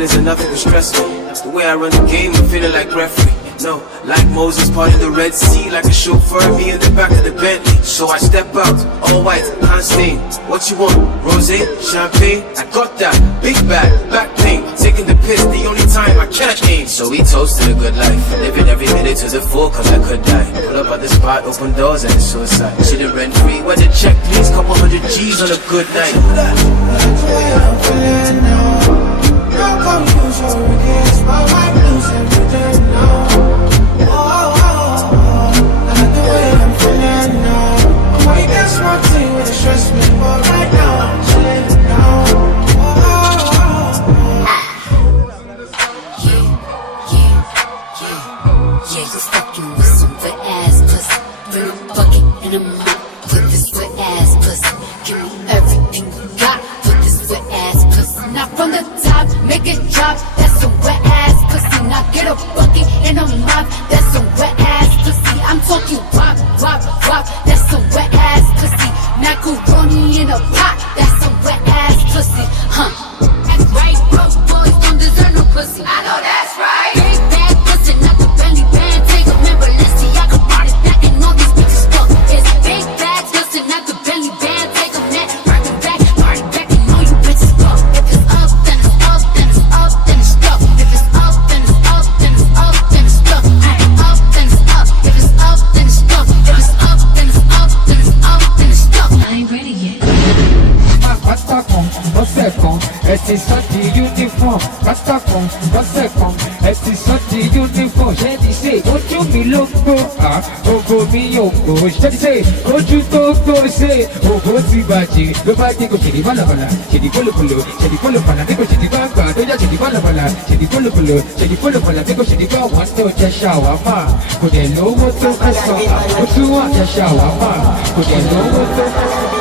feelings and nothing can stress me. The way I run the game, I'm feeling like referee. No, like Moses part of the Red Sea, like a chauffeur, me in the back of the Bentley. So I step out, all white, hand stain. What you want? Rosé, champagne? I got that. Big bag, back pain. Taking the piss, the only time I can't aim. So we toasted a good life, living every minute to the full, cause I could die. Pull up at the spot, open doors and it's suicide. Should've rent free, where the check please, couple hundred G's on a good night. Esse só de uniforme, basta com você com. Esse só de uniforme, já disse, ojo mi logo, ogo mi ogo. Já disse, ojo togo se, ogo si baji. Lo baji ko chidi bala bala, chidi polo bala, deko chidi banga, doja chidi bala bala, chidi polo bala, deko chidi banga. Wasto cha shawama, kode logo to kaso, otuwa cha shawama, kode logo to kaso.